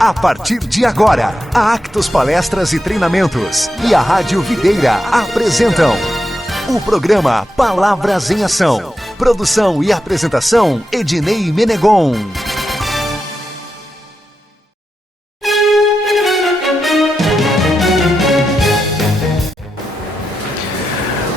A partir de agora, a Actos Palestras e Treinamentos e a Rádio Videira apresentam o programa Palavras em Ação. Produção e apresentação, Ednei Menegon.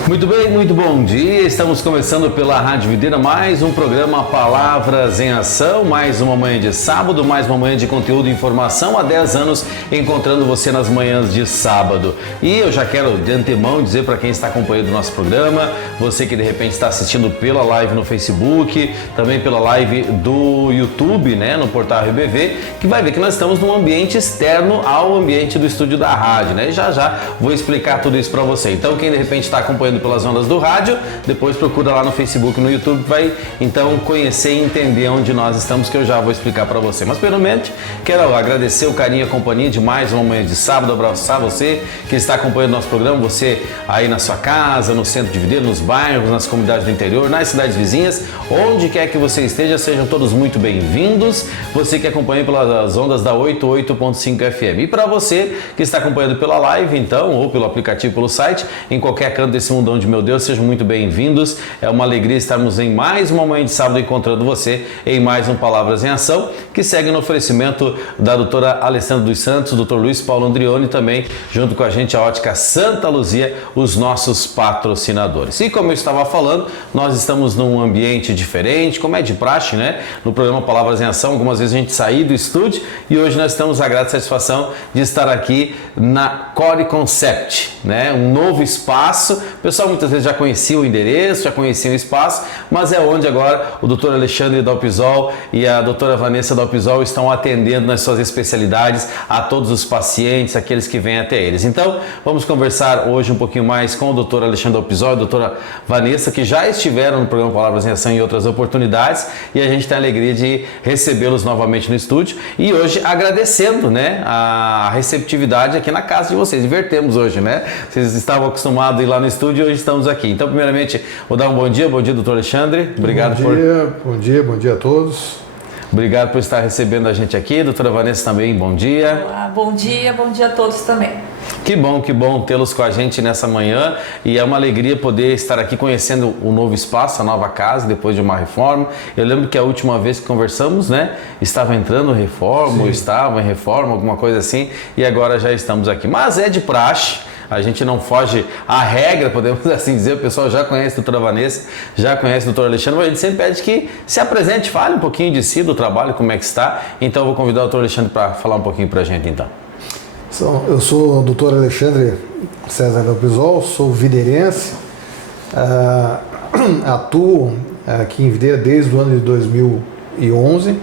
Muito bem, muito bom dia. Estamos começando pela Rádio Videira mais um programa Palavras em Ação, mais uma manhã de sábado, mais uma manhã de conteúdo e informação há 10 anos, encontrando você nas manhãs de sábado. E eu já quero de antemão dizer para quem está acompanhando o nosso programa, você que de repente está assistindo pela live no Facebook, também pela live do YouTube, né, no portal RBV, que vai ver que nós estamos num ambiente externo ao ambiente do estúdio da rádio, né? E já vou explicar tudo isso para você. Então, quem de repente está acompanhando pelas ondas do rádio, depois procura lá no Facebook, no YouTube, vai então conhecer e entender onde nós estamos, que eu já vou explicar para você. Mas primeiramente, quero agradecer o carinho e a companhia de mais uma manhã de sábado, abraçar você que está acompanhando nosso programa, você aí na sua casa, no centro de Videira, nos bairros, nas comunidades do interior, nas cidades vizinhas, onde quer que você esteja, sejam todos muito bem-vindos. Você que acompanha pelas ondas da 88.5 FM. E para você que está acompanhando pela live, então, ou pelo aplicativo, pelo site, em qualquer canto desse mundo de meu Deus, sejam muito bem-vindos. É uma alegria estarmos em mais uma manhã de sábado encontrando você em mais um Palavras em Ação, que segue no oferecimento da doutora Alessandra dos Santos, doutor Luiz Paulo Andrione, também junto com a gente a Ótica Santa Luzia, os nossos patrocinadores. E como eu estava falando, nós estamos num ambiente diferente, como é de praxe, né? No programa Palavras em Ação, algumas vezes a gente saiu do estúdio e hoje nós temos a grata satisfação de estar aqui na Core Concept, né? Um novo espaço. O pessoal muitas vezes já conhecia o endereço, já conhecia o espaço, mas é onde agora o doutor Alexandre Dalpisol e a doutora Vanessa Dalpisol estão atendendo nas suas especialidades a todos os pacientes, aqueles que vêm até eles. Então, vamos conversar hoje um pouquinho mais com o doutor Alexandre Dalpisol e a doutora Vanessa, que já estiveram no programa Palavras em Ação em outras oportunidades, e a gente tem a alegria de recebê-los novamente no estúdio e hoje agradecendo, né, a receptividade aqui na casa de vocês. Invertemos hoje, né? Vocês estavam acostumados a ir lá no estúdio, hoje estamos aqui. Então, primeiramente, vou dar um bom dia, doutor Alexandre. Obrigado Bom dia a todos. Obrigado por estar recebendo a gente aqui. Doutora Vanessa também, bom dia. Olá, bom dia a todos também. Que bom tê-los com a gente nessa manhã e é uma alegria poder estar aqui conhecendo o novo espaço, a nova casa, depois de uma reforma. Eu lembro que a última vez que conversamos, né, estava entrando reforma, ou estava em reforma, alguma coisa assim, e agora já estamos aqui. Mas é de praxe. A gente não foge à regra, podemos assim dizer, o pessoal já conhece a doutora Vanessa, já conhece o doutor Alexandre, mas a gente sempre pede que se apresente, fale um pouquinho de si, do trabalho, como é que está. Então eu vou convidar o doutor Alexandre para falar um pouquinho para a gente, então. Eu sou o doutor Alexandre César Dalpisol, sou videirense, atuo aqui em Videira desde o ano de 2011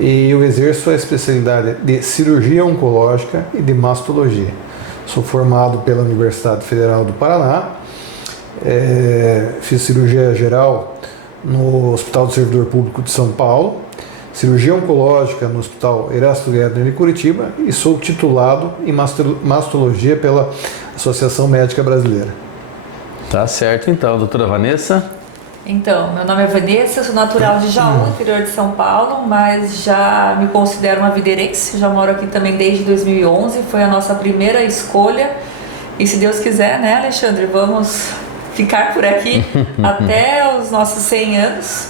e eu exerço a especialidade de cirurgia oncológica e de mastologia. Sou formado pela Universidade Federal do Paraná, fiz cirurgia geral no Hospital do Servidor Público de São Paulo, cirurgia oncológica no Hospital Erasto Gedner de Curitiba e sou titulado em mastologia pela Associação Médica Brasileira. Tá certo então, doutora Vanessa. Então, meu nome é Vanessa, sou natural de Jaú, interior de São Paulo, mas já me considero uma videirense, já moro aqui também desde 2011, foi a nossa primeira escolha e se Deus quiser, né, Alexandre, vamos ficar por aqui até os nossos 100 anos.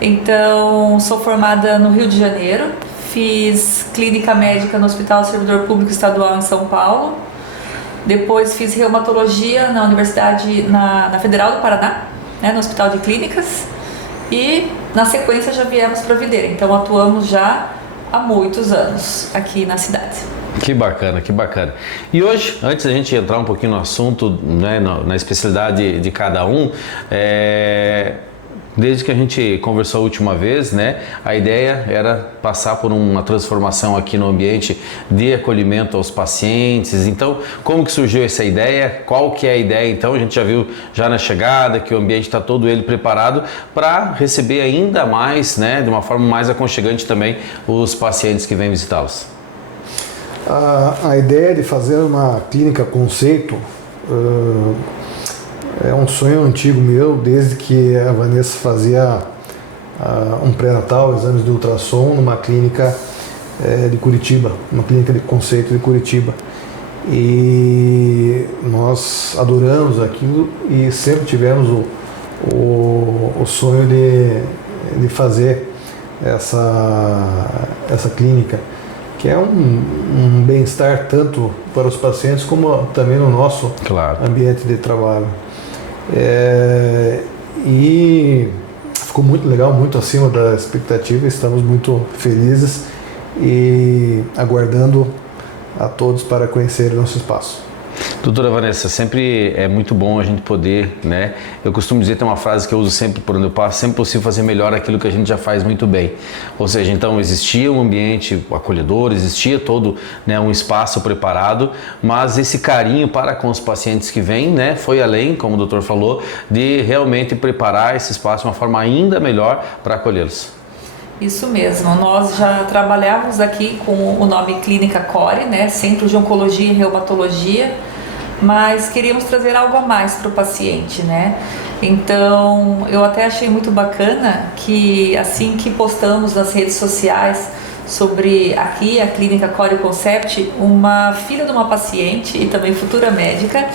Então, sou formada no Rio de Janeiro, fiz clínica médica no Hospital Servidor Público Estadual em São Paulo, depois fiz reumatologia na Universidade, na Federal do Paraná, né, no Hospital de Clínicas e na sequência já viemos para Videira, então atuamos já há muitos anos aqui na cidade. Que bacana, que bacana. E hoje, antes da gente entrar um pouquinho no assunto, né, na especialidade de cada um, desde que a gente conversou a última vez, né, a ideia era passar por uma transformação aqui no ambiente de acolhimento aos pacientes. Então, como que surgiu essa ideia? Qual que é a ideia? Então, a gente já viu já na chegada que o ambiente está todo ele preparado para receber ainda mais, né, de uma forma mais aconchegante também, os pacientes que vêm visitá-los. A ideia de fazer uma clínica conceito é um sonho antigo meu, desde que a Vanessa fazia um pré-natal, exames de ultrassom, numa clínica de Curitiba, uma clínica de conceito de Curitiba. E nós adoramos aquilo e sempre tivemos o sonho de fazer essa clínica, que é um bem-estar tanto para os pacientes como também no nosso ambiente de trabalho. E ficou muito legal, muito acima da expectativa, estamos muito felizes e aguardando a todos para conhecer o nosso espaço. Doutora Vanessa, sempre é muito bom a gente poder, né? Eu costumo dizer, tem uma frase que eu uso sempre por onde eu passo, sempre possível fazer melhor aquilo que a gente já faz muito bem. Ou seja, então existia um ambiente acolhedor, existia todo, né, um espaço preparado, mas esse carinho para com os pacientes que vêm, né, foi além, como o doutor falou, de realmente preparar esse espaço de uma forma ainda melhor para acolhê-los. Isso mesmo, nós já trabalhávamos aqui com o nome Clínica Core, né, Centro de Oncologia e Reumatologia, mas queríamos trazer algo a mais para o paciente, né? Então, eu até achei muito bacana que assim que postamos nas redes sociais sobre aqui a Clínica Core Concept, uma filha de uma paciente e também futura médica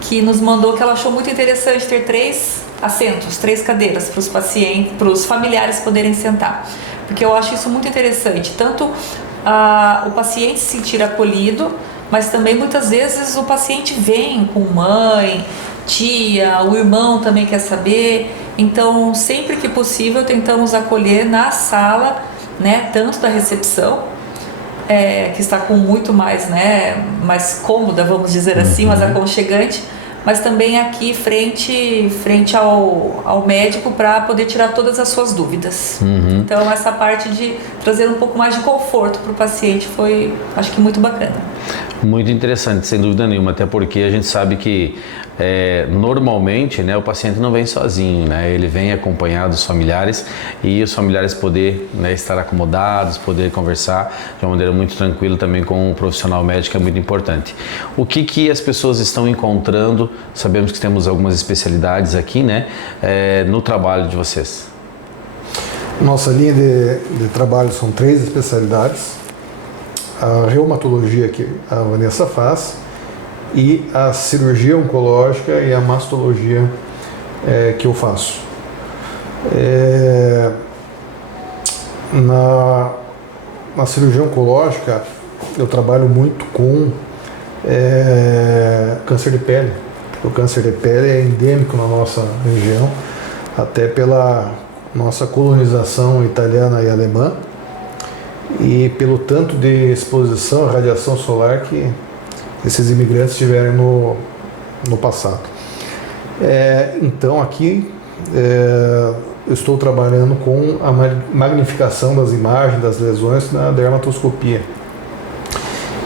que nos mandou que ela achou muito interessante ter 3 assentos, 3 cadeiras para os pacientes, para os familiares poderem sentar, porque eu acho isso muito interessante, tanto o paciente se sentir acolhido, mas também muitas vezes o paciente vem com mãe, tia, o irmão também quer saber, então sempre que possível tentamos acolher na sala, né, tanto da recepção, que está com muito mais, né, mais cômoda, vamos dizer assim, mais aconchegante, mas também aqui frente ao médico para poder tirar todas as suas dúvidas. Então essa parte de trazer um pouco mais de conforto para o paciente foi, acho que muito bacana. Muito interessante, sem dúvida nenhuma, até porque a gente sabe que normalmente, né, o paciente não vem sozinho, né, ele vem acompanhado dos familiares e os familiares poder, né, estar acomodados, poder conversar de uma maneira muito tranquila também com um profissional médico é muito importante. O que as pessoas estão encontrando, sabemos que temos algumas especialidades aqui, né, no trabalho de vocês? Nossa linha de trabalho são 3 especialidades. A reumatologia que a Vanessa faz e a cirurgia oncológica e a mastologia que eu faço. Na cirurgia oncológica eu trabalho muito com câncer de pele, porque o câncer de pele é endêmico na nossa região, até pela nossa colonização italiana e alemã, e pelo tanto de exposição à radiação solar que esses imigrantes tiveram no passado. Então aqui eu estou trabalhando com a magnificação das imagens das lesões na dermatoscopia.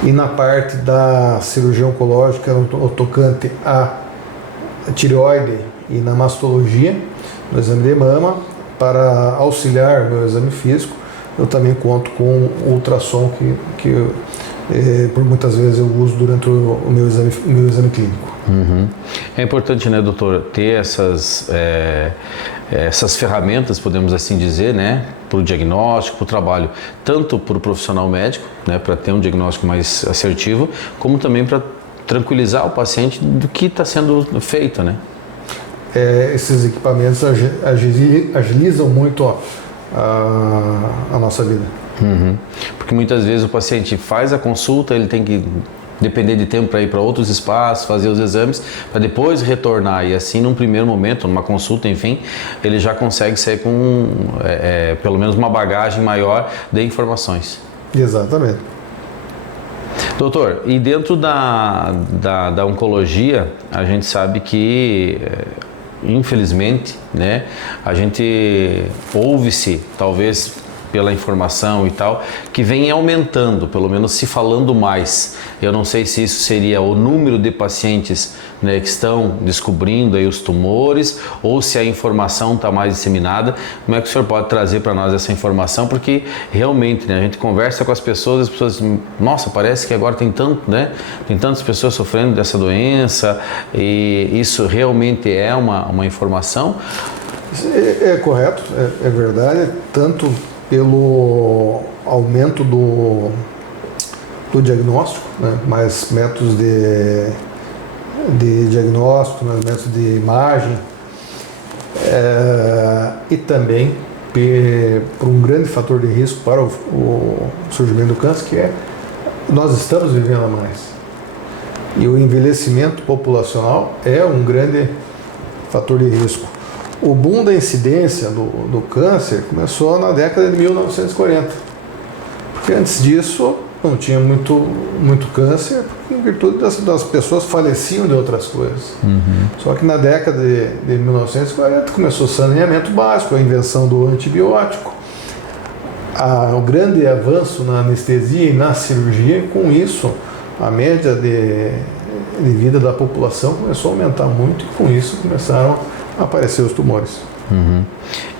E na parte da cirurgia oncológica, no tocante à tireoide e na mastologia, no exame de mama, para auxiliar no exame físico, eu também conto com o ultrassom que por muitas vezes eu uso durante o meu exame clínico. É importante, né, doutor, ter essas ferramentas, podemos assim dizer, né, para o diagnóstico, para o trabalho, tanto para o profissional médico, né, para ter um diagnóstico mais assertivo, como também para tranquilizar o paciente do que está sendo feito, né? Esses equipamentos agilizam muito a nossa vida. Porque muitas vezes o paciente faz a consulta, ele tem que depender de tempo para ir para outros espaços, fazer os exames, para depois retornar, e assim num primeiro momento, numa consulta, enfim, ele já consegue sair com pelo menos uma bagagem maior de informações. Exatamente. Doutor, e dentro da oncologia, a gente sabe que infelizmente, né, a gente ouve-se, talvez pela informação e tal, que vem aumentando, pelo menos se falando mais. Eu não sei se isso seria o número de pacientes, né, que estão descobrindo aí os tumores, ou se a informação está mais disseminada. Como é que o senhor pode trazer para nós essa informação? Porque realmente, né, a gente conversa com as pessoas dizem, nossa, parece que agora tem tantas pessoas sofrendo dessa doença, e isso realmente é uma informação? É correto, é verdade, tanto aumento do diagnóstico, né? Mais métodos de diagnóstico, mais métodos de imagem, e também por um grande fator de risco para o surgimento do câncer, que é nós estamos vivendo a mais. E o envelhecimento populacional é um grande fator de risco. O boom da incidência do câncer começou na década de 1940, porque antes disso não tinha muito câncer, em virtude das pessoas faleciam de outras coisas. Só que na década de 1940 começou o saneamento básico, a invenção do antibiótico, o grande avanço na anestesia e na cirurgia, e com isso a média de vida da população começou a aumentar muito, e com isso começaram a aparecer os tumores.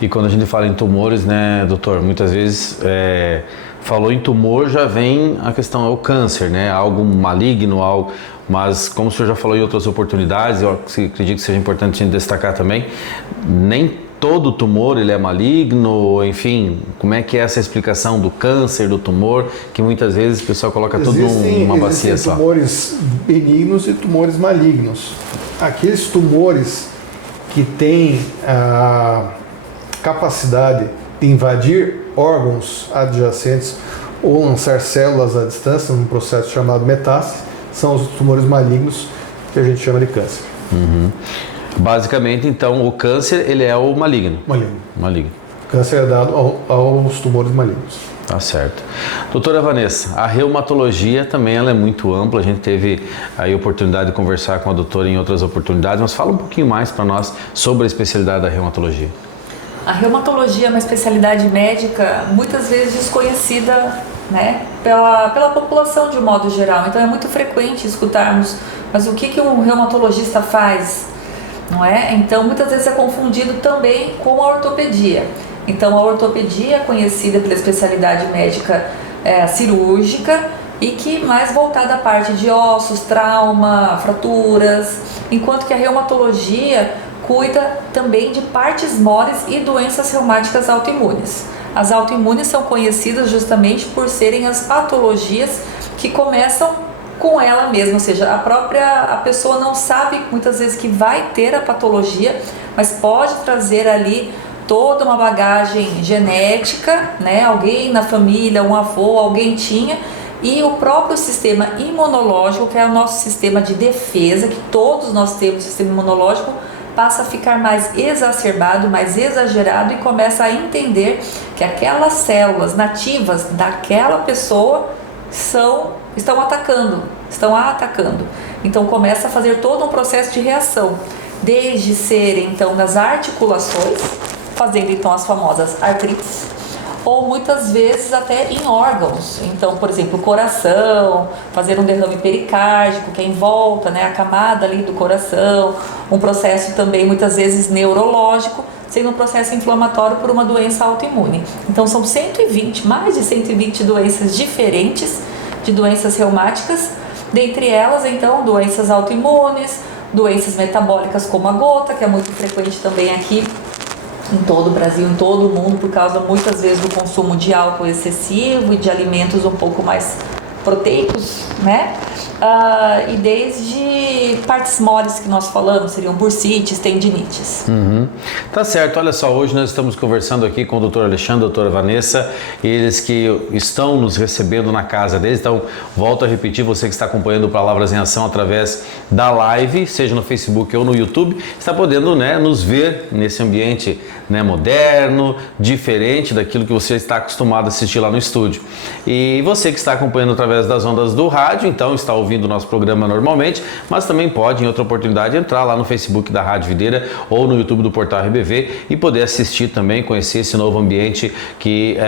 E quando a gente fala em tumores, né, doutor, muitas vezes falou em tumor, já vem a questão, é o câncer, né, algo maligno, algo, mas como o senhor já falou em outras oportunidades, eu acredito que seja importante a gente destacar também, nem todo tumor ele é maligno, enfim, como é que é essa explicação do câncer, do tumor, que muitas vezes o pessoal coloca tudo numa bacia só. Existem tumores benignos e tumores malignos. Aqueles tumores que têm a capacidade de invadir órgãos adjacentes ou lançar células à distância, num processo chamado metástase, são os tumores malignos, que a gente chama de câncer. Basicamente, então, o câncer, ele é o maligno? Maligno. O câncer é dado aos tumores malignos. Tá certo. Doutora Vanessa, a reumatologia também ela é muito ampla, a gente teve aí a oportunidade de conversar com a doutora em outras oportunidades, mas fala um pouquinho mais para nós sobre a especialidade da reumatologia. A reumatologia é uma especialidade médica muitas vezes desconhecida, né, pela população de um modo geral. Então é muito frequente escutarmos, mas o que um reumatologista faz? Não é? Então muitas vezes é confundido também com a ortopedia. Então a ortopedia é conhecida pela especialidade médica cirúrgica e que mais voltada à parte de ossos, trauma, fraturas, enquanto que a reumatologia cuida também de partes moles e doenças reumáticas autoimunes. As autoimunes são conhecidas justamente por serem as patologias que começam com ela mesma, ou seja, a pessoa não sabe muitas vezes que vai ter a patologia, mas pode trazer ali toda uma bagagem genética, né? Alguém na família, um avô, alguém tinha, e o próprio sistema imunológico, que é o nosso sistema de defesa, que todos nós temos sistema imunológico, passa a ficar mais exacerbado, mais exagerado, e começa a entender que aquelas células nativas daquela pessoa estão atacando. Então começa a fazer todo um processo de reação, desde serem então nas articulações, fazendo então as famosas artrites, ou muitas vezes até em órgãos. Então, por exemplo, o coração, fazer um derrame pericárdico, que é em volta, né, a camada ali do coração, um processo também muitas vezes neurológico, sendo um processo inflamatório por uma doença autoimune. Então são mais de 120 doenças diferentes, de doenças reumáticas, dentre elas então doenças autoimunes, doenças metabólicas como a gota, que é muito frequente também aqui em todo o Brasil, em todo o mundo, por causa muitas vezes do consumo de álcool excessivo e de alimentos um pouco mais proteicos, né? E desde partes moles que nós falamos, seriam bursites, tendinites. Tá certo, olha só, hoje nós estamos conversando aqui com o Dr. Alexandre, a doutora Vanessa, eles que estão nos recebendo na casa deles. Então, volto a repetir, você que está acompanhando Palavras em Ação através da live, seja no Facebook ou no YouTube, está podendo, né, nos ver nesse ambiente, né, moderno, diferente daquilo que você está acostumado a assistir lá no estúdio. E você que está acompanhando através das ondas do rádio, então está ouvindo o nosso programa normalmente, mas também pode, em outra oportunidade, entrar lá no Facebook da Rádio Videira ou no YouTube do Portal RBV e poder assistir também, conhecer esse novo ambiente que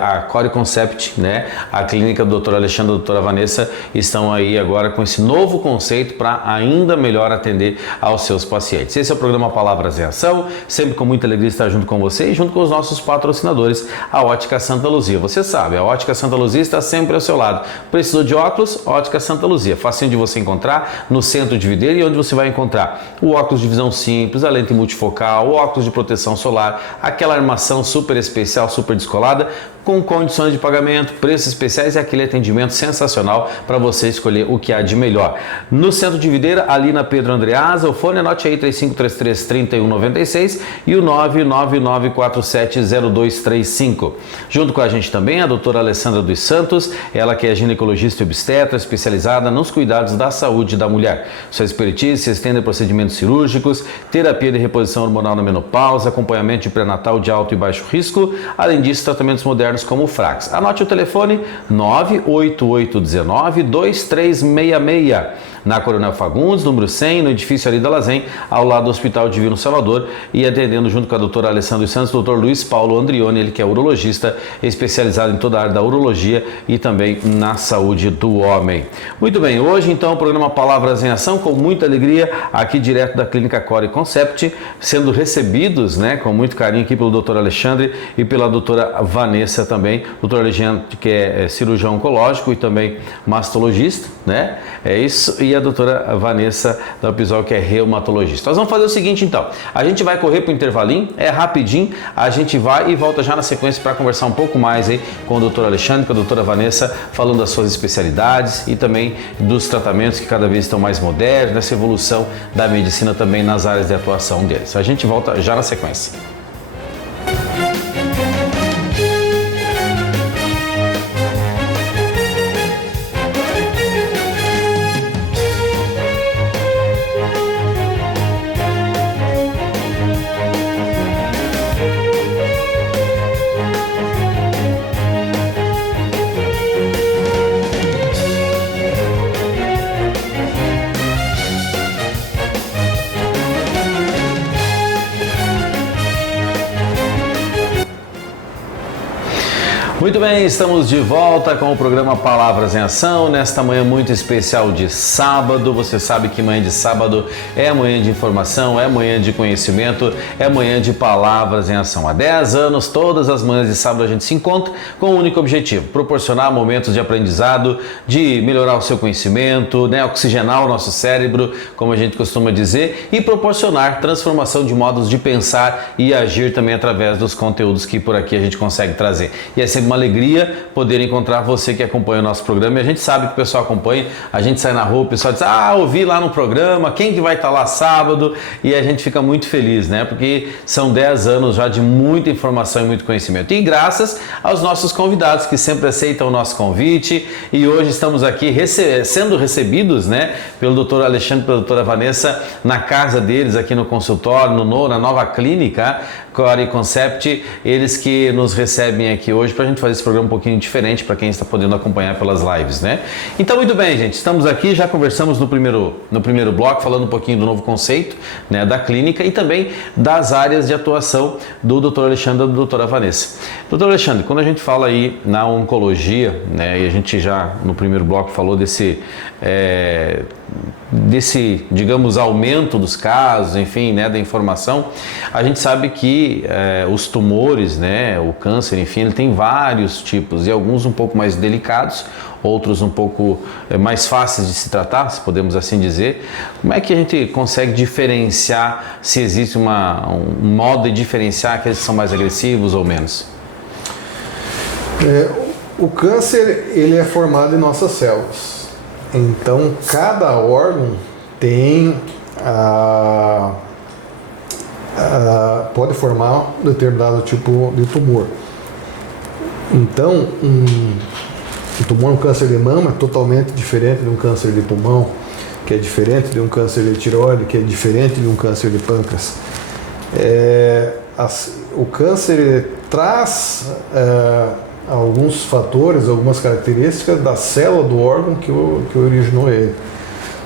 a Core Concept, né, a clínica do Dr. Alexandre e da doutora Vanessa estão aí agora com esse novo conceito para ainda melhor atender aos seus pacientes. Esse é o programa Palavras em Ação, sempre com muita alegria estar junto com você e junto com os nossos patrocinadores, a Ótica Santa Luzia. Você sabe, a Ótica Santa Luzia está sempre ao seu lado. Precisou de óculos? Ótica Santa Luzia. Facinho de você encontrar no centro de Videira, e onde você vai encontrar o óculos de visão simples, a lente multifocal, o óculos de proteção solar, aquela armação super especial, super descolada, com condições de pagamento, preços especiais e aquele atendimento sensacional para você escolher o que há de melhor. No centro de Videira, ali na Pedro Andreasa, o fone anote aí 3533-3196 e o 999470235. Junto com a gente também a doutora Alessandra dos Santos, ela que é ginecologista e obstetra, especializada nos cuidados da saúde da mulher. Sua expertise se estende a procedimentos cirúrgicos, terapia de reposição hormonal na menopausa, acompanhamento de pré-natal de alto e baixo risco, além disso, tratamentos modernos como o Frax. Anote o telefone 98819-2366. Na Coronel Fagundes, número 100, no edifício ali da Lazen, ao lado do Hospital Divino Salvador, e atendendo junto com a doutora Alessandra dos Santos, o Dr. Luiz Paulo Andrioni, ele que é urologista, especializado em toda a área da urologia e também na saúde do homem. Muito bem, hoje então o programa Palavras em Ação, com muita alegria, aqui direto da Clínica Core Concept, sendo recebidos, né, com muito carinho aqui pelo Dr. Alexandre e pela doutora Vanessa também, Dr. Alexandre que é cirurgião oncológico e também mastologista, né, é isso, e a doutora Vanessa da episódio que é reumatologista. Nós vamos fazer o seguinte então, a gente vai correr para o intervalinho, é rapidinho, a gente vai e volta já na sequência para conversar um pouco mais aí com o doutor Alexandre, com a doutora Vanessa, falando das suas especialidades e também dos tratamentos que cada vez estão mais modernos, dessa evolução da medicina também nas áreas de atuação deles. A gente volta já na sequência. Muito bem, estamos de volta com o programa Palavras em Ação, nesta manhã muito especial de sábado. Você sabe que manhã de sábado é manhã de informação, é manhã de conhecimento, é manhã de palavras em ação. Há 10 anos, todas as manhãs de sábado a gente se encontra com um único objetivo: proporcionar momentos de aprendizado, de melhorar o seu conhecimento, né, oxigenar o nosso cérebro, como a gente costuma dizer, e proporcionar transformação de modos de pensar e agir também através dos conteúdos que por aqui a gente consegue trazer. E é sempre uma alegria poder encontrar você que acompanha o nosso programa, e a gente sabe que o pessoal acompanha, a gente sai na rua, o pessoal diz, ouvi lá no programa, quem que vai estar lá sábado? E a gente fica muito feliz, né? Porque são 10 anos já de muita informação e muito conhecimento. E graças aos nossos convidados que sempre aceitam o nosso convite, e hoje estamos aqui sendo recebidos, né, pelo Dr. Alexandre e pela doutora Vanessa na casa deles, aqui no consultório, na nova clínica Core Concept, eles que nos recebem aqui hoje para a gente fazer esse programa um pouquinho diferente para quem está podendo acompanhar pelas lives, né? Então, muito bem, gente, estamos aqui, já conversamos no primeiro bloco, falando um pouquinho do novo conceito, né, da clínica e também das áreas de atuação do Dr. Alexandre e da doutora Vanessa. Doutor Alexandre, quando a gente fala aí na oncologia, né, e a gente já no primeiro bloco falou desse, digamos, aumento dos casos, enfim, né, da informação, a gente sabe que os tumores, né, o câncer, enfim, ele tem vários tipos, e alguns um pouco mais delicados, outros um pouco mais fáceis de se tratar, se podemos assim dizer. Como é que a gente consegue diferenciar, se existe um modo de diferenciar aqueles que são mais agressivos ou menos? O câncer, ele é formado em nossas células. Então, cada órgão tem pode formar um determinado tipo de tumor. Então, um tumor, um câncer de mama é totalmente diferente de um câncer de pulmão, que é diferente de um câncer de tireoide, que é diferente de um câncer de pâncreas. O câncer traz alguns fatores, algumas características da célula do órgão que originou ele.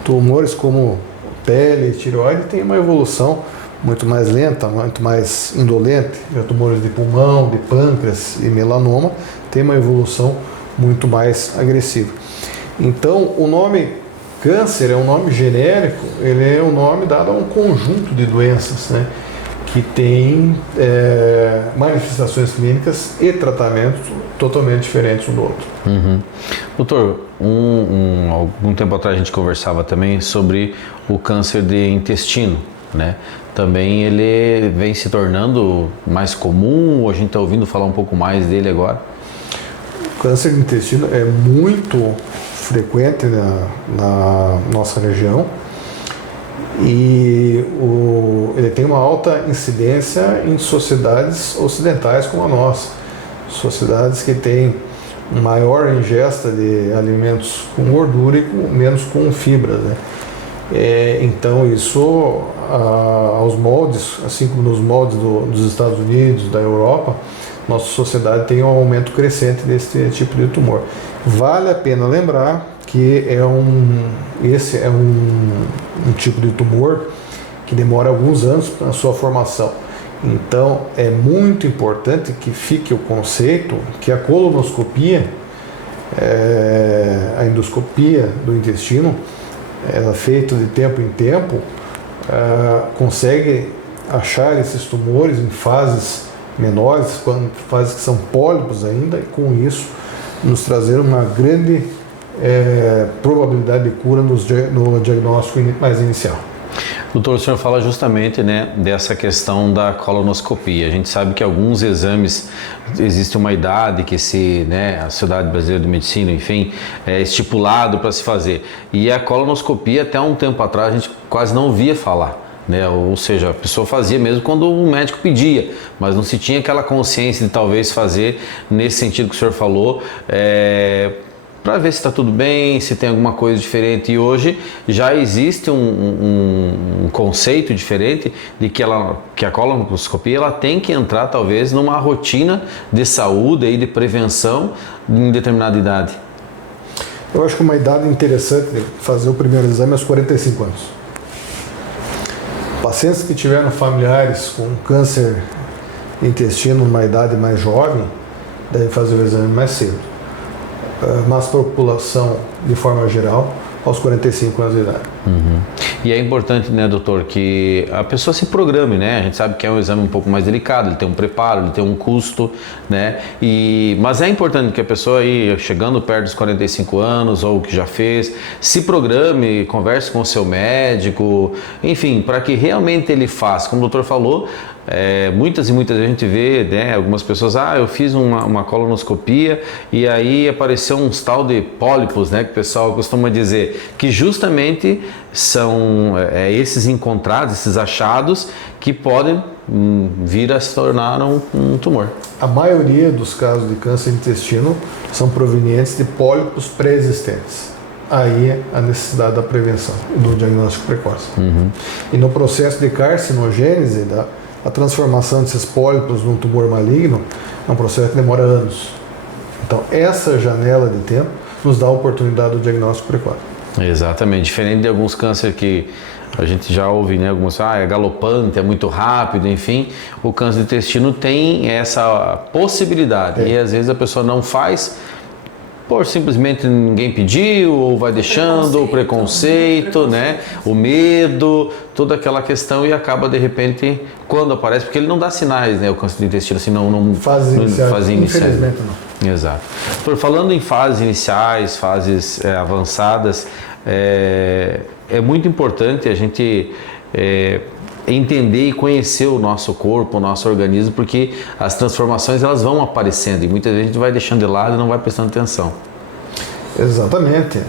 Tumores como pele e tireoide têm uma evolução muito mais lenta, muito mais indolente. Já tumores de pulmão, de pâncreas e melanoma têm uma evolução muito mais agressiva. Então, o nome câncer é um nome genérico, ele é um nome dado a um conjunto de doenças, né, que tem manifestações clínicas e tratamentos totalmente diferentes um do outro. Uhum. Doutor, algum tempo atrás a gente conversava também sobre o câncer de intestino, né? Também ele vem se tornando mais comum, ou a gente está ouvindo falar um pouco mais dele agora? câncer de intestino é muito frequente na nossa região e ele tem uma alta incidência em sociedades ocidentais como a nossa, sociedades que têm maior ingesta de alimentos com gordura e menos com fibra, né? Então isso, aos moldes, assim como nos moldes dos Estados Unidos, da Europa, nossa sociedade tem um aumento crescente desse tipo de tumor. Vale a pena lembrar que esse é um tipo de tumor que demora alguns anos na sua formação. Então é muito importante que fique o conceito que a colonoscopia, a endoscopia do intestino, ela feita de tempo em tempo, consegue achar esses tumores em fases menores, fases que são pólipos ainda, e com isso nos trazer uma grande probabilidade de cura no diagnóstico mais inicial. Doutor, o senhor fala justamente, né, dessa questão da colonoscopia. A gente sabe que alguns exames, existe uma idade que a Sociedade Brasileira de Medicina, enfim, é estipulado para se fazer. E a colonoscopia, até um tempo atrás, a gente quase não ouvia falar. Né? Ou seja, a pessoa fazia mesmo quando o médico pedia, mas não se tinha aquela consciência de talvez fazer nesse sentido que o senhor falou, para ver se está tudo bem, se tem alguma coisa diferente. E hoje já existe um conceito diferente de que a colonoscopia ela tem que entrar talvez numa rotina de saúde e de prevenção em determinada idade. Eu acho que uma idade interessante de fazer o primeiro exame é aos 45 anos. Pacientes que tiveram familiares com câncer de intestino numa idade mais jovem devem fazer o exame mais cedo. Mas para a população, de forma geral, aos 45 anos de idade. Uhum. E é importante, né, doutor, que a pessoa se programe, né? A gente sabe que é um exame um pouco mais delicado, ele tem um preparo, ele tem um custo, né? Mas é importante que a pessoa aí, chegando perto dos 45 anos, ou que já fez, se programe, converse com o seu médico, enfim, para que realmente ele faça, como o doutor falou, muitas vezes a gente vê, né, algumas pessoas, eu fiz uma colonoscopia e aí apareceu uns tal de pólipos, né, que o pessoal costuma dizer, que justamente são esses encontrados, esses achados que podem vir a se tornar um tumor. A maioria dos casos de câncer de intestino são provenientes de pólipos pré-existentes. Aí a necessidade da prevenção, do diagnóstico precoce. Uhum. E no processo de carcinogênese, a transformação desses pólipos num tumor maligno é um processo que demora anos. Então, essa janela de tempo nos dá a oportunidade do diagnóstico precoce. Exatamente. Diferente de alguns cânceres que a gente já ouve, né? Alguns, é galopante, é muito rápido, enfim. O câncer do intestino tem essa possibilidade. E às vezes a pessoa não faz por simplesmente ninguém pediu, ou vai deixando, o preconceito, né? O medo, toda aquela questão, e acaba de repente, quando aparece, porque ele não dá sinais, né? O câncer do intestino, assim, não faz iniciais. Infelizmente não. Exato. Falando em fases iniciais, fases avançadas, é muito importante a gente entender e conhecer o nosso corpo, o nosso organismo, porque as transformações elas vão aparecendo e muitas vezes a gente vai deixando de lado e não vai prestando atenção. Exatamente.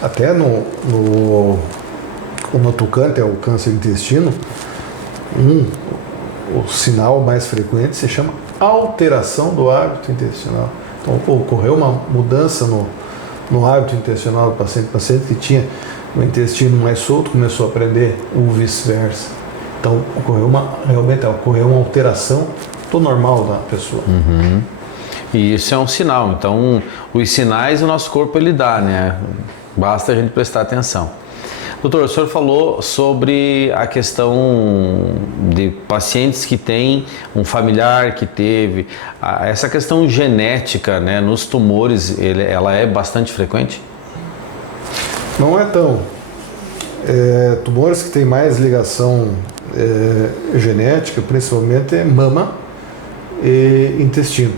Até no tocante ao câncer do intestino, o sinal mais frequente se chama alteração do hábito intestinal. Então ocorreu uma mudança no hábito intestinal do paciente. O paciente que tinha o intestino mais solto começou a prender, ou vice-versa. Então realmente ocorreu uma alteração do normal da pessoa. Uhum. E isso é um sinal. Então, os sinais o nosso corpo ele dá, né? Basta a gente prestar atenção. Doutor, o senhor falou sobre a questão de pacientes que têm um familiar que teve. Essa questão genética, né, nos tumores, ela é bastante frequente? Não é tão. Tumores que têm mais ligação genética, principalmente, é mama e intestino.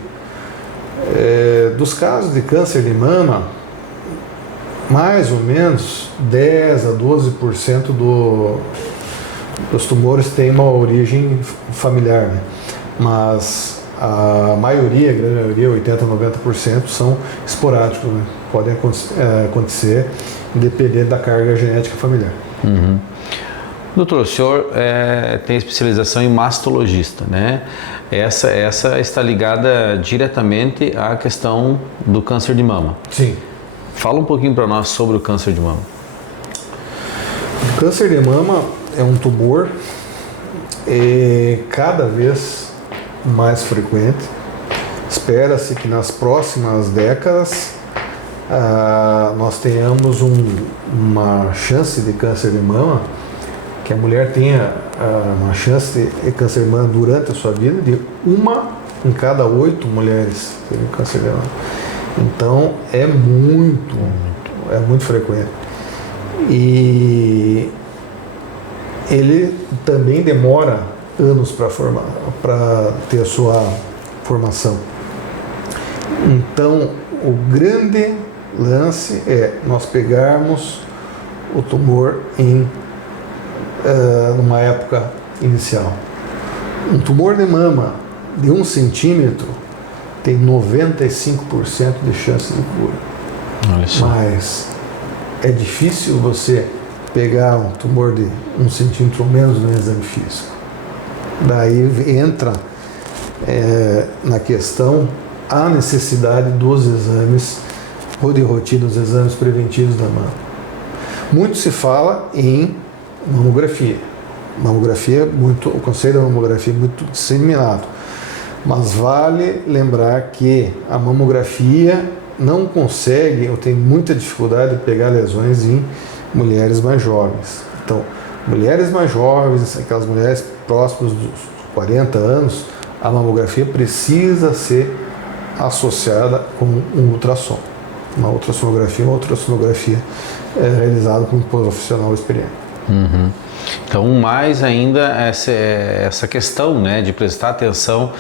Dos casos de câncer de mama, mais ou menos 10 a 12% dos tumores têm uma origem familiar, né? Mas a maioria, a grande maioria, 80, 90% são esporádicos, né? Podem acontecer independente da carga genética familiar. Uhum. Doutor, o senhor tem especialização em mastologista, né? Essa está ligada diretamente à questão do câncer de mama. Sim. Fala um pouquinho para nós sobre o câncer de mama. O câncer de mama é um tumor cada vez mais frequente. Espera-se que nas próximas décadas nós tenhamos uma chance de câncer de mama, que a mulher tenha uma chance de câncer de mama durante a sua vida de 1 em cada 8 mulheres terem câncer de mama. Então é muito frequente. E ele também demora anos para ter a sua formação. Então o grande lance é nós pegarmos o tumor numa época inicial. Um tumor de mama de 1 centímetro tem 95% de chance de cura. Olha só. Mas é difícil você pegar um tumor de 1 centímetro ou menos no exame físico. Daí entra na questão a necessidade dos exames de rotina, os exames preventivos da mama. Muito se fala em mamografia. O conceito da mamografia é muito disseminado. Mas vale lembrar que a mamografia não consegue, ou tem muita dificuldade de pegar lesões em mulheres mais jovens. Então, mulheres mais jovens, aquelas mulheres próximas dos 40 anos, a mamografia precisa ser associada com um ultrassom. Uma ultrassonografia realizada por um profissional experiente. Uhum. Então, mais ainda essa questão, né, de prestar atenção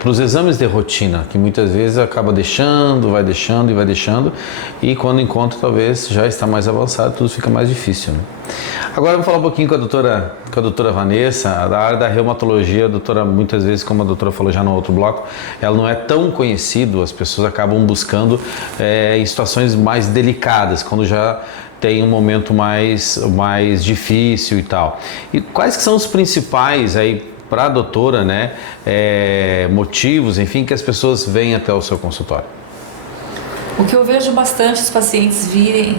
para os exames de rotina, que muitas vezes acaba vai deixando, e quando encontra talvez já está mais avançado, tudo fica mais difícil, né? Agora vamos falar um pouquinho com a doutora Vanessa, da área da reumatologia. A doutora, muitas vezes, como a doutora falou já no outro bloco, ela não é tão conhecida, as pessoas acabam buscando em situações mais delicadas, quando já tem um momento mais difícil e tal. E quais que são os principais aí para a doutora, né, motivos, enfim, que as pessoas vêm até o seu consultório? O que eu vejo bastante os pacientes virem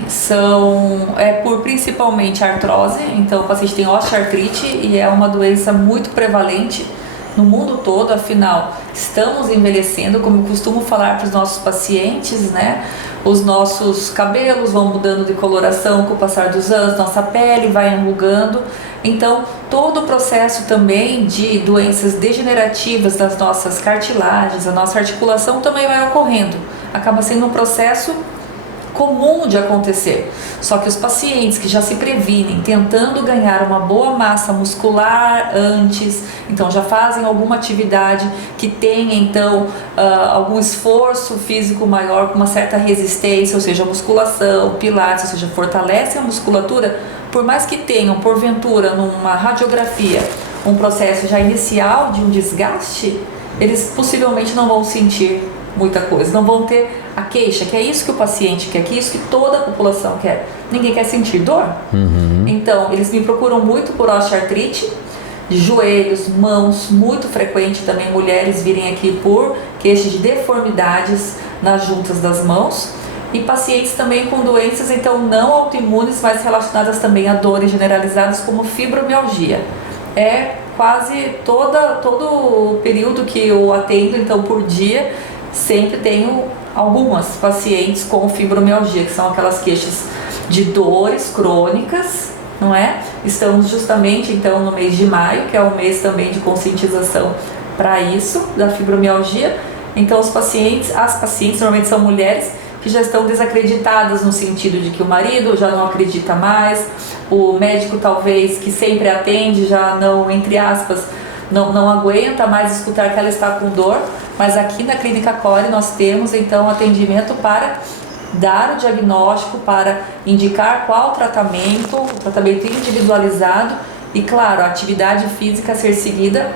por principalmente artrose. Então o paciente tem osteoartrite e é uma doença muito prevalente no mundo todo, afinal estamos envelhecendo, como eu costumo falar para os nossos pacientes, né? Os nossos cabelos vão mudando de coloração com o passar dos anos, nossa pele vai enrugando. Então, todo o processo também de doenças degenerativas das nossas cartilagens, a nossa articulação também vai ocorrendo. Acaba sendo um processo comum de acontecer. Só que os pacientes que já se previnem, tentando ganhar uma boa massa muscular antes, então já fazem alguma atividade que tenha então algum esforço físico maior, com uma certa resistência, ou seja, musculação, pilates, ou seja, fortalecem a musculatura, por mais que tenham, porventura, numa radiografia, um processo já inicial de um desgaste, eles possivelmente não vão sentir muita coisa, não vão ter a queixa, que é isso que o paciente quer, que é isso que toda a população quer. Ninguém quer sentir dor. Uhum. Então, eles me procuram muito por osteoartrite, de joelhos, mãos, muito frequente também mulheres virem aqui por queixa de deformidades nas juntas das mãos, e pacientes também com doenças então não autoimunes, mas relacionadas também a dores generalizadas como fibromialgia. É quase todo o período que eu atendo, então por dia, sempre tenho algumas pacientes com fibromialgia, que são aquelas queixas de dores crônicas, não é? Estamos justamente então no mês de maio, que é um mês também de conscientização para isso, da fibromialgia. Então as pacientes normalmente são mulheres que já estão desacreditadas no sentido de que o marido já não acredita mais, o médico talvez que sempre atende já não, entre aspas, não aguenta mais escutar que ela está com dor, mas aqui na Clínica Core nós temos então atendimento para dar o diagnóstico, para indicar qual o tratamento individualizado e, claro, a atividade física a ser seguida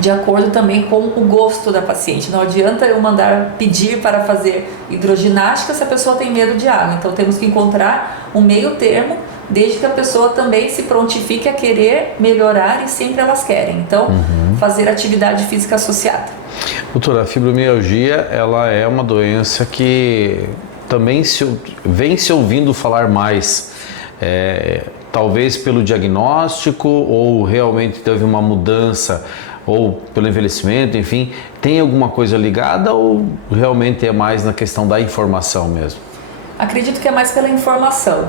de acordo também com o gosto da paciente. Não adianta eu mandar pedir para fazer hidroginástica se a pessoa tem medo de água. Então temos que encontrar um meio termo, desde que a pessoa também se prontifique a querer melhorar, e sempre elas querem. Então, fazer atividade física associada. Doutora, a fibromialgia, ela é uma doença que também vem se ouvindo falar mais. Talvez pelo diagnóstico, ou realmente teve uma mudança, ou pelo envelhecimento, enfim, tem alguma coisa ligada, ou realmente é mais na questão da informação mesmo? Acredito que é mais pela informação.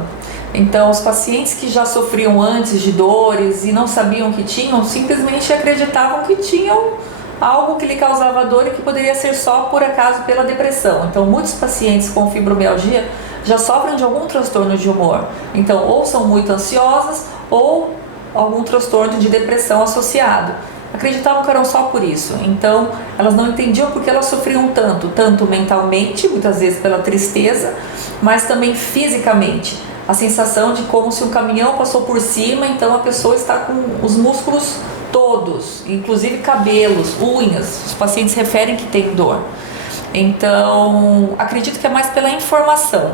Então, os pacientes que já sofriam antes de dores e não sabiam que tinham, simplesmente acreditavam que tinham algo que lhe causava dor e que poderia ser só por acaso pela depressão. Então, muitos pacientes com fibromialgia já sofrem de algum transtorno de humor. Então, ou são muito ansiosas ou algum transtorno de depressão associado. Acreditavam que eram só por isso. Então, elas não entendiam porque elas sofriam tanto mentalmente, muitas vezes pela tristeza, mas também fisicamente. A sensação de como se um caminhão passou por cima, então a pessoa está com os músculos todos, inclusive cabelos, unhas. Os pacientes referem que tem dor. Então, acredito que é mais pela informação.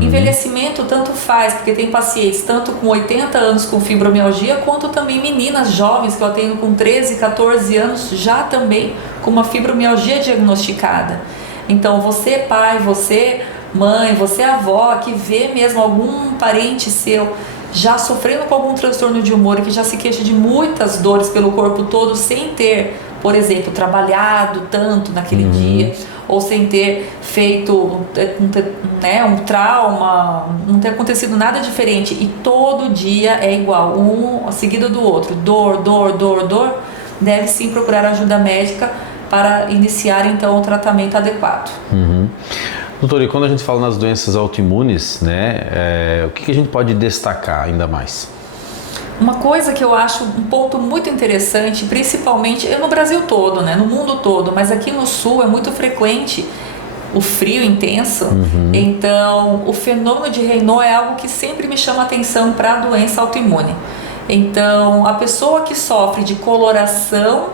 Envelhecimento tanto faz, porque tem pacientes tanto com 80 anos com fibromialgia, quanto também meninas jovens que eu atendo com 13, 14 anos, já também com uma fibromialgia diagnosticada. Então, você pai, você mãe, você avó, que vê mesmo algum parente seu já sofrendo com algum transtorno de humor e que já se queixa de muitas dores pelo corpo todo, sem ter, por exemplo, trabalhado tanto naquele dia, ou sem ter feito um trauma, não ter acontecido nada diferente, e todo dia é igual, um seguido do outro, dor, deve sim procurar ajuda médica para iniciar então o tratamento adequado. Doutor, e quando a gente fala nas doenças autoimunes, o que a gente pode destacar ainda mais? Uma coisa que eu acho um ponto muito interessante, principalmente no Brasil todo, no mundo todo, mas aqui no Sul é muito frequente o frio intenso. Então, o fenômeno de Raynaud é algo que sempre me chama atenção para a doença autoimune. Então, a pessoa que sofre de coloração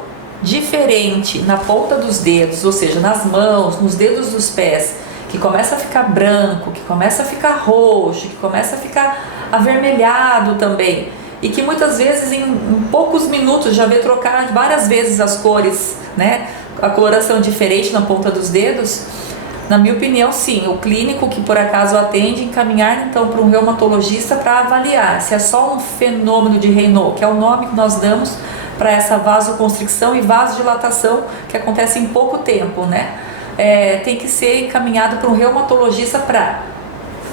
diferente na ponta dos dedos, ou seja, nas mãos, nos dedos dos pés, que começa a ficar branco, que começa a ficar roxo, que começa a ficar avermelhado também, e que muitas vezes em poucos minutos já vê trocar várias vezes as cores, a coloração diferente na ponta dos dedos. Na minha opinião, sim, o clínico que por acaso atende, encaminhar então para um reumatologista para avaliar se é só um fenômeno de Raynaud, que é o nome que nós damos para essa vasoconstricção e vasodilatação que acontece em pouco tempo, tem que ser encaminhado para um reumatologista para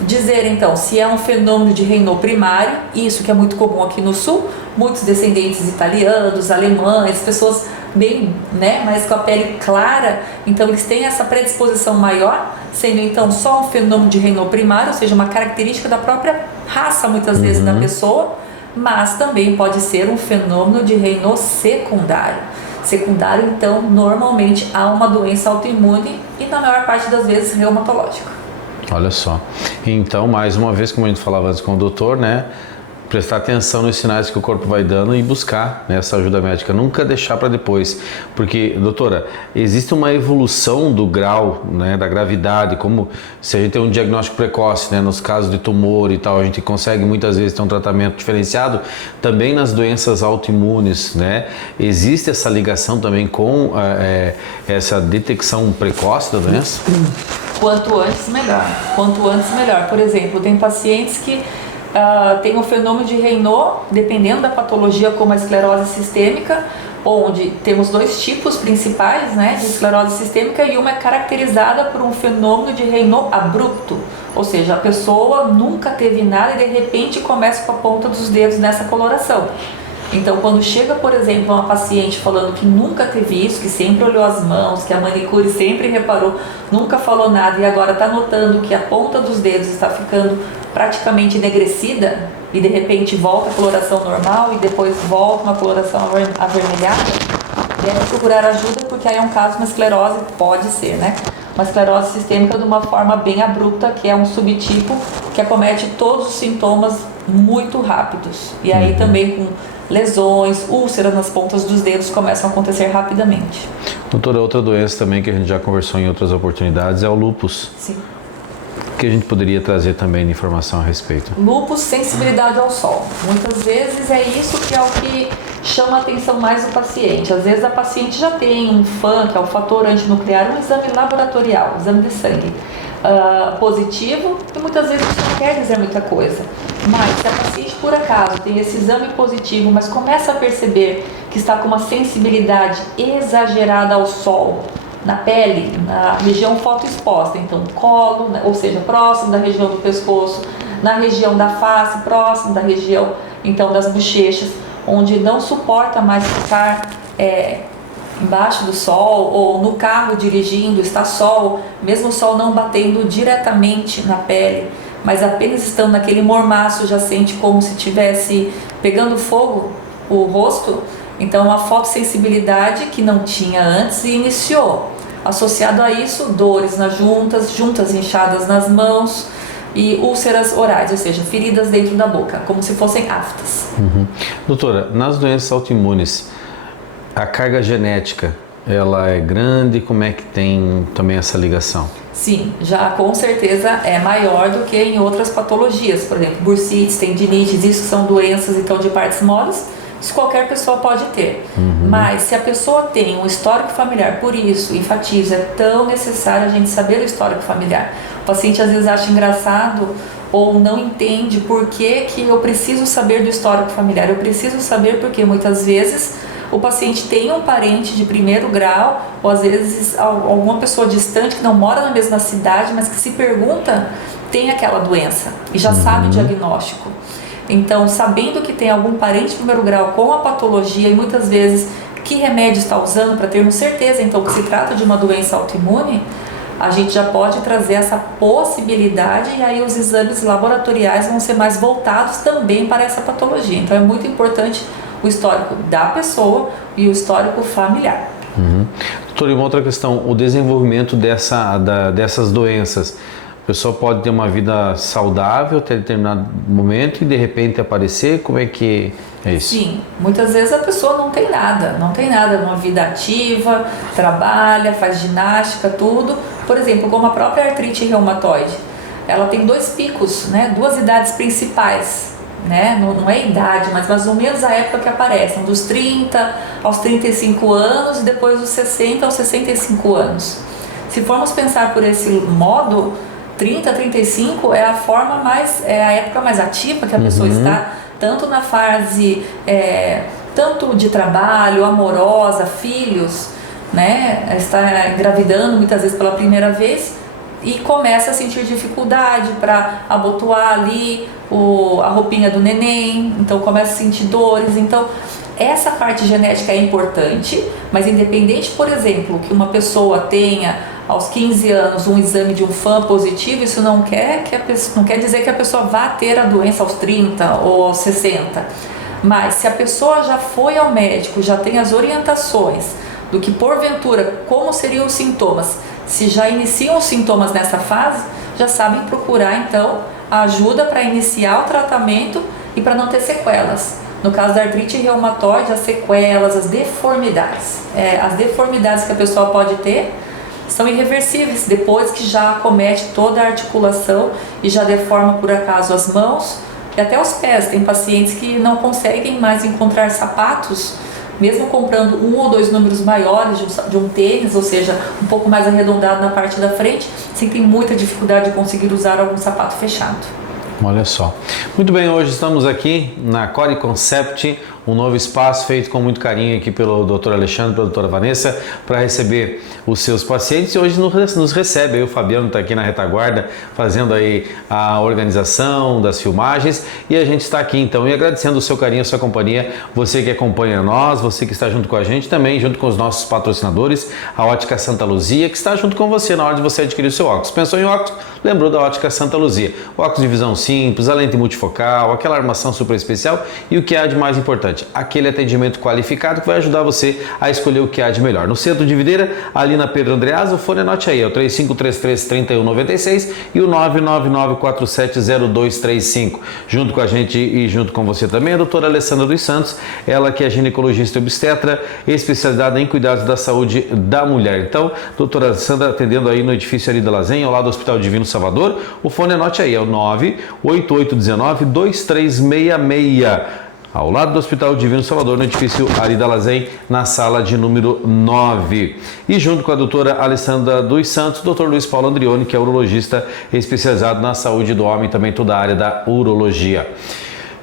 dizer então se é um fenômeno de Raynaud primário, isso que é muito comum aqui no Sul, muitos descendentes italianos, alemães, pessoas bem, mais com a pele clara, então eles têm essa predisposição maior, sendo então só um fenômeno de Raynaud primário, ou seja, uma característica da própria raça muitas vezes da pessoa, mas também pode ser um fenômeno de Raynaud secundário. Secundário, então, normalmente há uma doença autoimune e na maior parte das vezes reumatológica. Olha só. Então, mais uma vez, como a gente falava antes com o doutor, prestar atenção nos sinais que o corpo vai dando e buscar essa ajuda médica, nunca deixar para depois, porque, doutora, existe uma evolução do grau, da gravidade, como se a gente tem um diagnóstico precoce, nos casos de tumor e tal, a gente consegue muitas vezes ter um tratamento diferenciado, também nas doenças autoimunes, existe essa ligação também com essa detecção precoce da doença? Quanto antes, melhor. Por exemplo, tem pacientes que tem o fenômeno de Raynaud, dependendo da patologia, como a esclerose sistêmica, onde temos dois tipos principais, de esclerose sistêmica, e uma é caracterizada por um fenômeno de Raynaud abrupto, ou seja, a pessoa nunca teve nada e de repente começa com a ponta dos dedos nessa coloração. Então, quando chega, por exemplo, uma paciente falando que nunca teve isso, que sempre olhou as mãos, que a manicure sempre reparou, nunca falou nada e agora está notando que a ponta dos dedos está ficando praticamente enegrecida e de repente volta a coloração normal e depois volta uma coloração avermelhada, deve procurar ajuda, porque aí é um caso, uma esclerose, pode ser, uma esclerose sistêmica de uma forma bem abrupta, que é um subtipo que acomete todos os sintomas muito rápidos. E aí também com lesões, úlceras nas pontas dos dedos começam a acontecer rapidamente. Doutora, outra doença também que a gente já conversou em outras oportunidades é o lúpus. Sim. O que a gente poderia trazer também de informação a respeito? Lúpus, sensibilidade ao sol. Muitas vezes é isso que é o que chama a atenção mais do paciente. Às vezes a paciente já tem um FAN, que é o fator antinuclear, um exame laboratorial, um exame de sangue positivo, e muitas vezes isso não quer dizer muita coisa. Mas se a paciente por acaso tem esse exame positivo, mas começa a perceber que está com uma sensibilidade exagerada ao sol, na pele, na região fotoexposta, então colo, ou seja, próximo da região do pescoço, na região da face, próximo da região então das bochechas, onde não suporta mais ficar embaixo do sol, ou no carro dirigindo, está sol, mesmo o sol não batendo diretamente na pele, mas apenas estando naquele mormaço, já sente como se estivesse pegando fogo o rosto. Então uma fotossensibilidade que não tinha antes e iniciou. Associado a isso, dores nas juntas inchadas nas mãos e úlceras orais, ou seja, feridas dentro da boca, como se fossem aftas. Doutora, nas doenças autoimunes, a carga genética, ela é grande? Como é que tem também essa ligação? Sim, já com certeza é maior do que em outras patologias, por exemplo, bursites, tendinites, isso são doenças então de partes moles. Isso qualquer pessoa pode ter, mas se a pessoa tem um histórico familiar, por isso, enfatizo, é tão necessário a gente saber o histórico familiar. O paciente às vezes acha engraçado ou não entende por que eu preciso saber do histórico familiar. Eu preciso saber porque muitas vezes o paciente tem um parente de primeiro grau, ou às vezes alguma pessoa distante que não mora na mesma cidade, mas que se pergunta, tem aquela doença e já sabe o diagnóstico. Então, sabendo que tem algum parente de primeiro grau com a patologia e muitas vezes que remédio está usando para termos certeza então que se trata de uma doença autoimune, a gente já pode trazer essa possibilidade e aí os exames laboratoriais vão ser mais voltados também para essa patologia. Então é muito importante o histórico da pessoa e o histórico familiar. Doutor, e uma outra questão, o desenvolvimento dessas doenças. A pessoa pode ter uma vida saudável até determinado momento e de repente aparecer? Como é que é isso? Sim, muitas vezes a pessoa não tem nada, uma vida ativa, trabalha, faz ginástica, tudo. Por exemplo, como a própria artrite reumatoide, ela tem dois picos, duas idades principais. Não é idade, mas mais ou menos a época que aparecem, dos 30 aos 35 anos e depois dos 60 aos 65 anos. Se formos pensar por esse modo, 30, 35 é a época mais ativa que a pessoa está, tanto na fase tanto de trabalho, amorosa, filhos, está engravidando muitas vezes pela primeira vez e começa a sentir dificuldade para abotoar ali a roupinha do neném, então começa a sentir dores. Então essa parte genética é importante, mas independente, por exemplo, que uma pessoa tenha aos 15 anos um exame de um FAN positivo, isso não quer dizer que a pessoa vá ter a doença aos 30 ou aos 60. Mas se a pessoa já foi ao médico, já tem as orientações do que porventura, como seriam os sintomas, se já iniciam os sintomas nessa fase, já sabem procurar então a ajuda para iniciar o tratamento e para não ter sequelas. No caso da artrite reumatoide, as sequelas, as deformidades que a pessoa pode ter são irreversíveis depois que já acomete toda a articulação e já deforma por acaso as mãos e até os pés. Tem pacientes que não conseguem mais encontrar sapatos, mesmo comprando 1 ou 2 números maiores de um tênis, ou seja, um pouco mais arredondado na parte da frente, sentem muita dificuldade de conseguir usar algum sapato fechado. Olha só. Muito bem, hoje estamos aqui na Core Concept, um novo espaço feito com muito carinho aqui pelo Dr. Alexandre e pela doutora Vanessa para receber os seus pacientes. E hoje nos recebe, aí o Fabiano está aqui na retaguarda fazendo aí a organização das filmagens e a gente está aqui então e agradecendo o seu carinho, a sua companhia, você que acompanha nós, você que está junto com a gente também, junto com os nossos patrocinadores, a Ótica Santa Luzia, que está junto com você na hora de você adquirir o seu óculos. Pensou em óculos? Lembrou da Ótica Santa Luzia. O óculos de visão simples, a lente multifocal, aquela armação super especial e o que há de mais importante, importante, aquele atendimento qualificado que vai ajudar você a escolher o que há de melhor. No centro de Videira, ali na Pedro Andreasa, o fone anote aí, é o 3533-3196 e o 999470235. Junto com a gente e junto com você também, a doutora Alessandra dos Santos, ela que é ginecologista e obstetra, especializada em cuidados da saúde da mulher. Então, doutora Alessandra atendendo aí no edifício Arida Lazen, ao lado do Hospital Divino Salvador, o fone anote aí, é o 98819-2366. Ao lado do Hospital Divino Salvador, no edifício Arida Lazen, na sala de número 9. E junto com a doutora Alessandra dos Santos, o doutor Luiz Paulo Andrioni, que é urologista especializado na saúde do homem, também toda a área da urologia.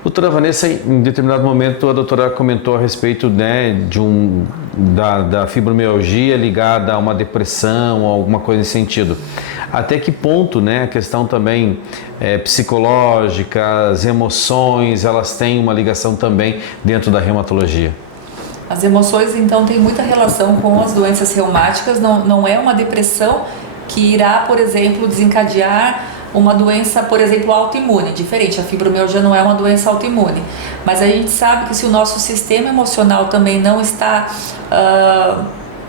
Doutora Vanessa, em determinado momento a doutora comentou a respeito, né, da fibromialgia ligada a uma depressão ou alguma coisa nesse sentido. Até que ponto, né, a questão também psicológica, as emoções, elas têm uma ligação também dentro da reumatologia? As emoções, então, têm muita relação com as doenças reumáticas. Não é uma depressão que irá, por exemplo, desencadear uma doença, por exemplo, autoimune. Diferente, a fibromialgia não é uma doença autoimune. Mas a gente sabe que se o nosso sistema emocional também não está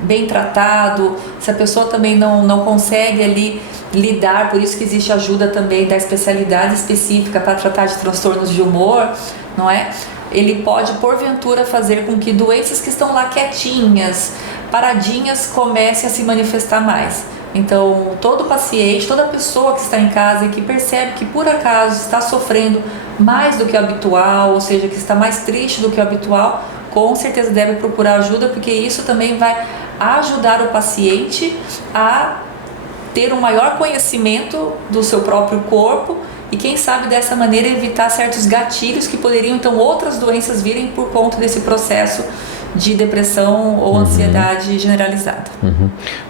bem tratado, se a pessoa também não consegue ali lidar, por isso que existe ajuda também da especialidade específica para tratar de transtornos de humor, não é? Ele pode, porventura, fazer com que doenças que estão lá quietinhas, paradinhas, comecem a se manifestar mais. Então, todo paciente, toda pessoa que está em casa e que percebe que por acaso está sofrendo mais do que o habitual, ou seja, que está mais triste do que o habitual, com certeza deve procurar ajuda, porque isso também vai ajudar o paciente a ter um maior conhecimento do seu próprio corpo e, quem sabe, dessa maneira evitar certos gatilhos que poderiam, então, outras doenças virem por conta desse processo de depressão ou ansiedade generalizada.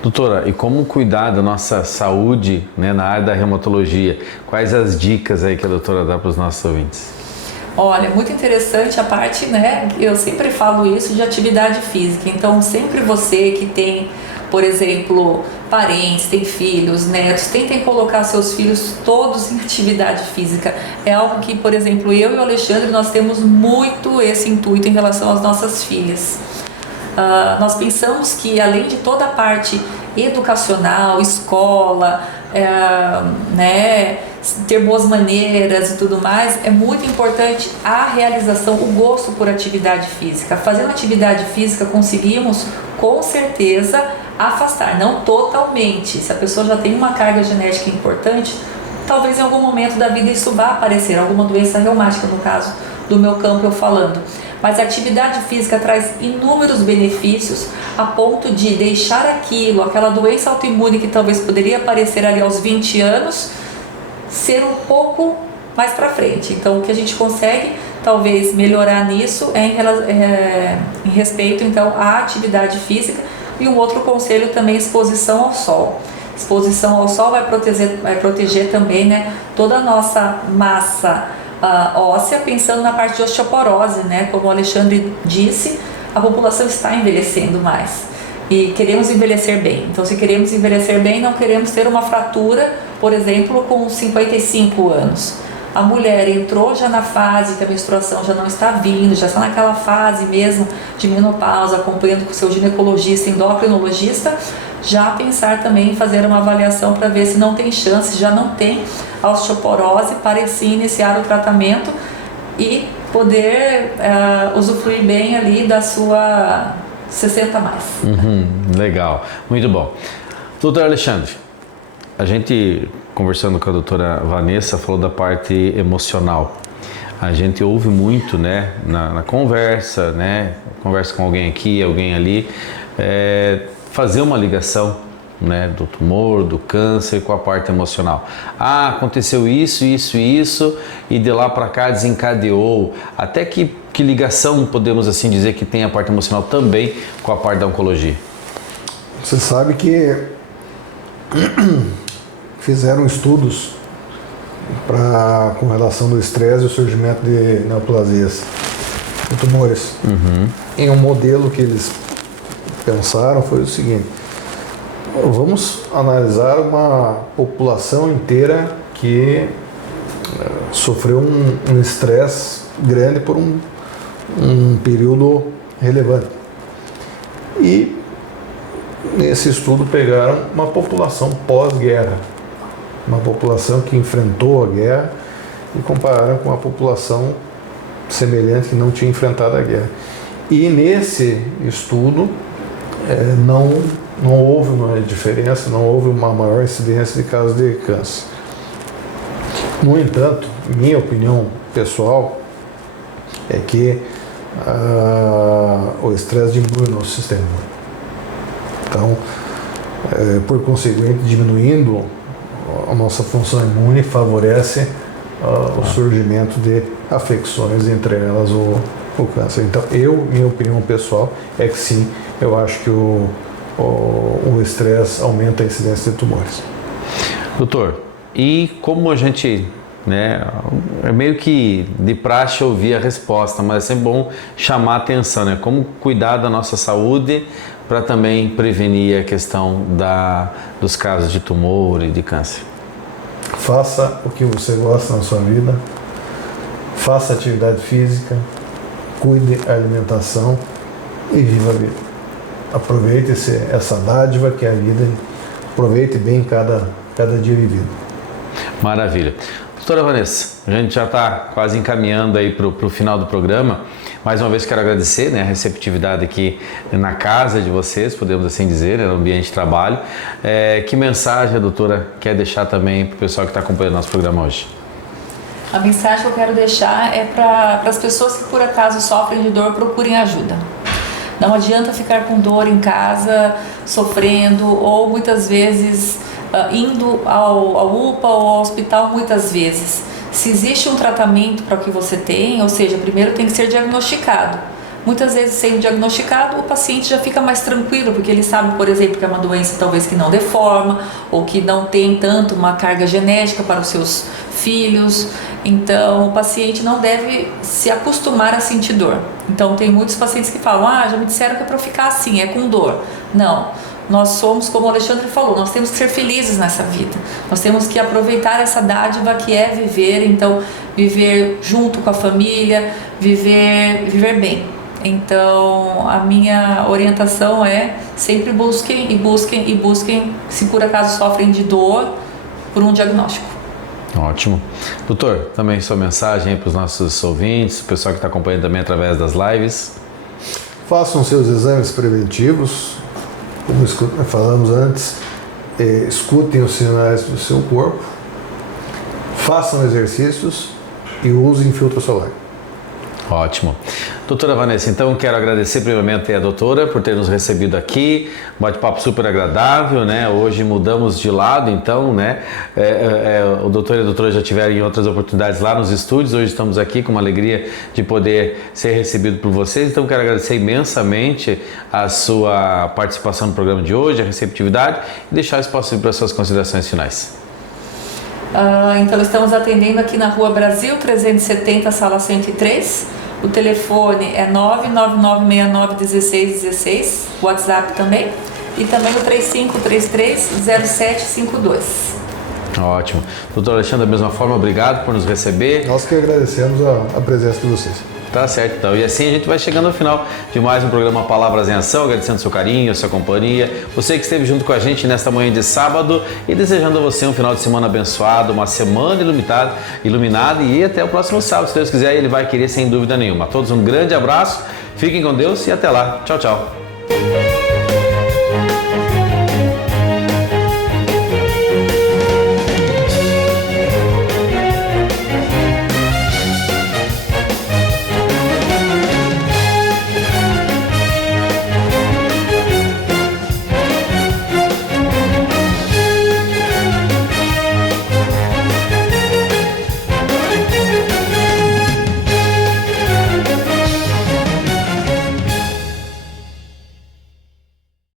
Doutora, e como cuidar da nossa saúde, né, na área da reumatologia? Quais as dicas aí que a doutora dá para os nossos ouvintes? Olha, muito interessante a parte, né, eu sempre falo isso, de atividade física. Então, sempre você que tem, por exemplo, parentes, tem filhos, netos, tentem colocar seus filhos todos em atividade física. É algo que, por exemplo, eu e o Alexandre, nós temos muito esse intuito em relação às nossas filhas. Nós pensamos que, além de toda a parte educacional, escola, né, ter boas maneiras e tudo mais, é muito importante a realização, o gosto por atividade física. Fazendo atividade física, conseguimos, com certeza, afastar, não totalmente. Se a pessoa já tem uma carga genética importante, talvez em algum momento da vida isso vá aparecer, alguma doença reumática, no caso do meu campo eu falando. Mas a atividade física traz inúmeros benefícios, a ponto de deixar aquela doença autoimune que talvez poderia aparecer ali aos 20 anos, ser um pouco mais para frente. Então, o que a gente consegue talvez melhorar nisso é em respeito, então, à atividade física. E um outro conselho também, exposição ao sol. Exposição ao sol vai proteger também, né, toda a nossa massa óssea, pensando na parte de osteoporose, né? Como o Alexandre disse, a população está envelhecendo mais e queremos envelhecer bem. Então, se queremos envelhecer bem, não queremos ter uma fratura, por exemplo, com 55 anos. A mulher entrou já na fase que a menstruação já não está vindo, já está naquela fase mesmo de menopausa, acompanhando com o seu ginecologista, endocrinologista, já pensar também em fazer uma avaliação para ver se não tem chance, já não tem a osteoporose, para sim iniciar o tratamento e poder usufruir bem ali da sua 60 mais. Legal, muito bom. Doutor Alexandre, a gente, conversando com a doutora Vanessa, falou da parte emocional. A gente ouve muito, né, na conversa, né, conversa com alguém aqui, alguém ali, fazer uma ligação, né, do tumor, do câncer com a parte emocional. Aconteceu isso, e de lá para cá desencadeou. Até que ligação podemos assim dizer que tem a parte emocional também com a parte da oncologia? Você sabe que fizeram estudos com relação do estresse e o surgimento de neoplasias de tumores. Em um modelo que eles pensaram foi o seguinte: vamos analisar uma população inteira que sofreu um estresse grande por um um período relevante. E nesse estudo pegaram uma população pós-guerra, uma população que enfrentou a guerra, e compararam com uma população semelhante que não tinha enfrentado a guerra. E nesse estudo não houve uma diferença, não houve uma maior incidência de casos de câncer. No entanto, minha opinião pessoal é que o estresse diminui o nosso sistema. Então, por conseguinte, diminuindo a nossa função imune, favorece o surgimento de afecções, entre elas o câncer. Então, minha opinião pessoal é que sim, eu acho que o estresse aumenta a incidência de tumores. Doutor, e como a gente, é meio que de praxe ouvir a resposta, mas é sempre bom chamar a atenção, como cuidar da nossa saúde para também prevenir a questão dos casos de tumor e de câncer. Faça o que você gosta na sua vida, faça atividade física, cuide da alimentação e viva a vida. Aproveite essa dádiva que é a vida, aproveite bem cada dia vivido. Maravilha. Doutora Vanessa, a gente já está quase encaminhando aí para o final do programa. Mais uma vez quero agradecer a receptividade aqui na casa de vocês, podemos assim dizer, no ambiente de trabalho. Que mensagem a doutora quer deixar também para o pessoal que está acompanhando nosso programa hoje? A mensagem que eu quero deixar é para as pessoas que por acaso sofrem de dor, procurem ajuda. Não adianta ficar com dor em casa, sofrendo, ou muitas vezes indo ao UPA ou ao hospital muitas vezes. Se existe um tratamento para o que você tem, ou seja, primeiro tem que ser diagnosticado. Muitas vezes, sendo diagnosticado, o paciente já fica mais tranquilo, porque ele sabe, por exemplo, que é uma doença talvez que não deforma, ou que não tem tanto uma carga genética para os seus filhos. Então, o paciente não deve se acostumar a sentir dor. Então, tem muitos pacientes que falam, já me disseram que é para ficar assim, é com dor. Não. Nós somos, como o Alexandre falou, nós temos que ser felizes nessa vida. Nós temos que aproveitar essa dádiva que é viver, então viver junto com a família, viver bem. Então, a minha orientação é sempre busquem, se por acaso sofrem de dor, por um diagnóstico. Ótimo. Doutor, também sua mensagem para os nossos ouvintes, o pessoal que está acompanhando também através das lives. Façam seus exames preventivos. Como falamos antes, escutem os sinais do seu corpo, façam exercícios e usem filtro solar. Ótimo. Doutora Vanessa, então quero agradecer primeiramente a doutora por ter nos recebido aqui, bate-papo super agradável, Hoje mudamos de lado, então, o doutor e a doutora já tiveram em outras oportunidades lá nos estúdios, hoje estamos aqui com uma alegria de poder ser recebido por vocês, então quero agradecer imensamente a sua participação no programa de hoje, a receptividade e deixar espaço para as suas considerações finais. Então estamos atendendo aqui na Rua Brasil 370, sala 103. O telefone é 999691616, o WhatsApp também. E também o 35330752. Ótimo. Doutor Alexandre, da mesma forma, obrigado por nos receber. Nós que agradecemos a presença de vocês. Tá certo, então. E assim a gente vai chegando ao final de mais um programa Palavras em Ação, agradecendo seu carinho, sua companhia, você que esteve junto com a gente nesta manhã de sábado e desejando a você um final de semana abençoado, uma semana iluminada e até o próximo sábado, se Deus quiser, ele vai querer sem dúvida nenhuma. A todos um grande abraço, fiquem com Deus e até lá. Tchau, tchau.